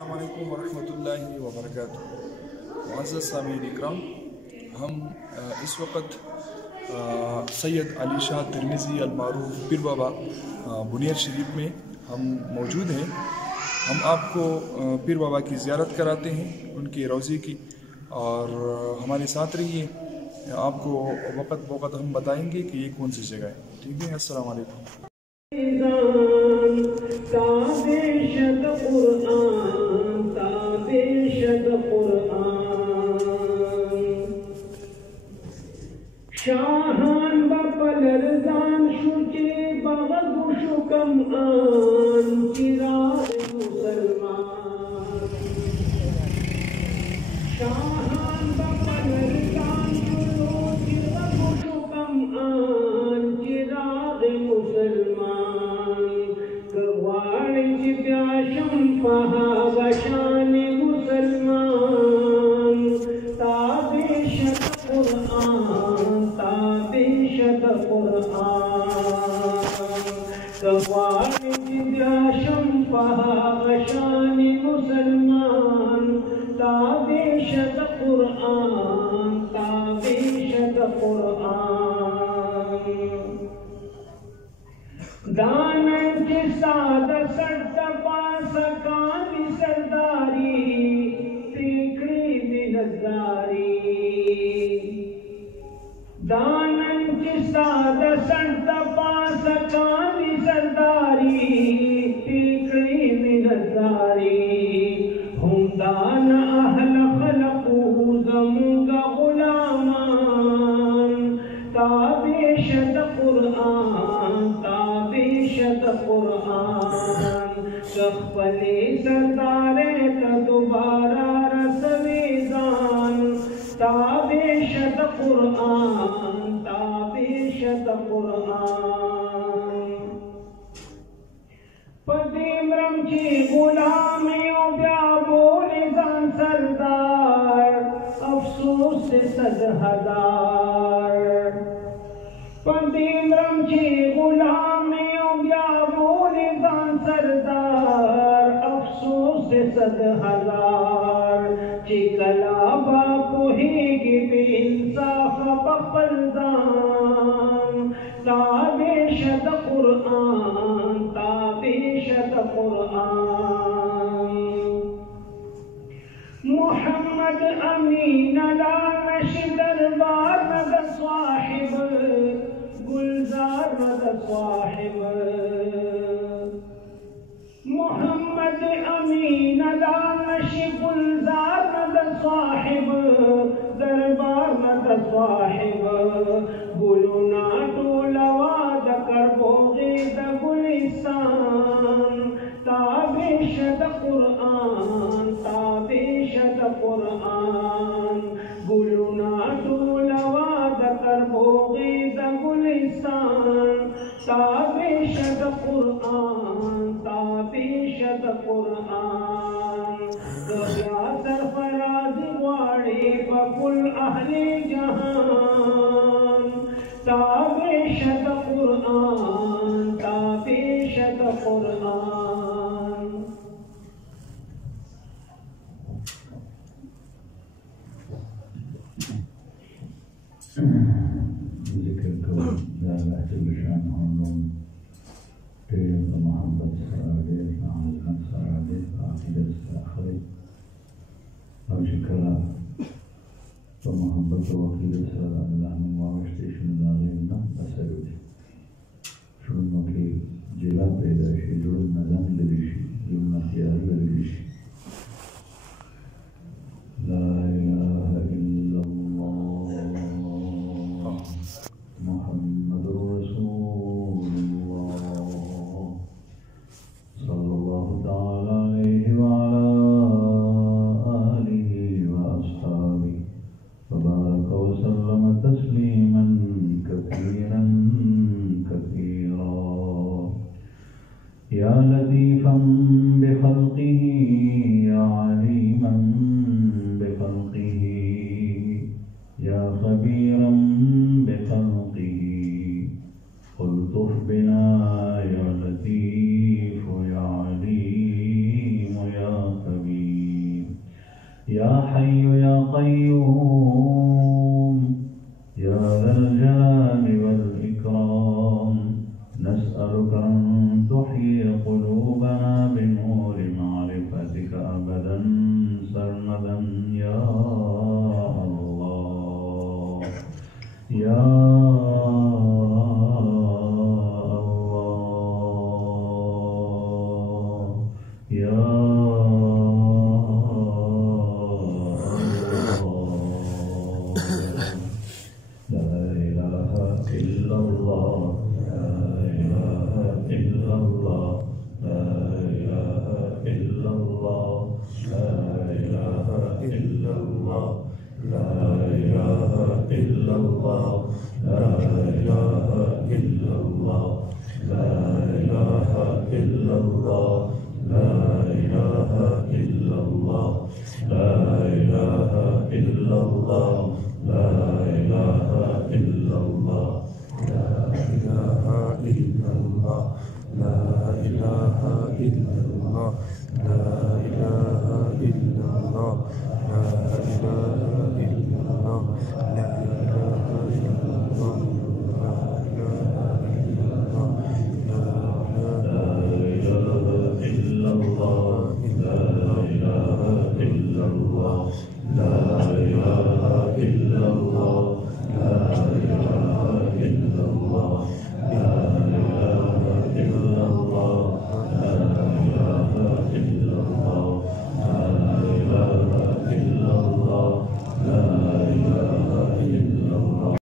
अस्सलामुअलैकुम वरहमतुल्लाहि वबरकातुहू। मुअज़्ज़ज़ सामीन इकराम, हम इस वक्त सैयद अली शाह तिरमिज़ी अल-मारूफ पीर बाबा बुनियाद शरीफ में हम मौजूद हैं। हम आपको पीर बाबा की ज़ियारत कराते हैं, उनकी रोज़ी की, और हमारे साथ रहिए। आपको वक़्त बवक़्त हम बताएंगे कि ये कौन सी जगह है। ठीक है, अस्सलाम वालेकुम। शाहान बपलरजान शुचे बगुशुकम आन चिराग मुसलमान। शाहान बपलरजान शुचे बगुशुकम आन चिराग मुसलमान। गवाड़ प्याशम पहावशान मुसलमान। ताबेशत कुरान ताबेशत कुरान। गवाड़ प्याशम पहावशान मुसलमान। ताबेशत कुरान ताबेशत कुरान। दानन के साद सट पासकान सरदारी तीखड़ी मिनजारी। दानन के साद सट पासकान सरदारी तीखड़ी मिनजारी। हम दान अहल खलकू जमुगा गुलामान। ताबेशत कुरान ताबेशत कुरान। कखपले सरदारे दोबारा रसवेजान। ताबेशत कुरान ताबेशत कुरान। पदीमरम की गुलामियों ब्या बोले जान सरदार अफसोस से सद हजार। पदीमरम की गुलामियों ब्या बोले जान सरदार अफसोस से सद हजार। चिकला बापू ही की इंसाफ बफलदान। ताबेशत कुरान ताबेशत कुरान। मोहम्मद अमीन लाश दरबार नद साहिब गुलजार नद साहिब। मोहम्मद अमीन लाश गुलजार नद साहिब दरबार नद साहिब। गुलुना टोलवाद कर बोगे द गुलिस्तान। ताबेशत कुरान ताबेशत कुरान। गुलुना टोलवाद कर बोगे द गुलिस्तान। ताबेशत कुरान ताबेशत कुरान। गया सरफराज वाड़े बकुल अहले जहान। ताबेशत कुरान ताबेशत कुरान। जिक्र को ज़्यादा शान होनों तेरे तो मोहब्बत सरादे आज़मत सरादे आखिरत सराखरे और जिक्रा तो मोहब्बत व आखिरत सरादे अल्लाह में वावश्ते शुन्नारे ना बसरुद शुन्नो के जिला पैदाशी जुड़ नज़म लगिशी जुड़ना प्यार लगिशी। ला इलाहा इल्लल्लाह मुहम्मदुर रसूलुल्लाह सल्लल्लाहु तआला अलैहि व अला आलिहि व अस्हाबिहि व बारक व सल्लम तस्लीमन कसीरन कसीरा। या लतीफ़न बिखल्क़िही يا حي يا قيوم يا ذا الجلال والإكرام نسألك أن تحيي قلوبنا بنور معرفتك أبدا سرمدا يا الله يا الله يا لا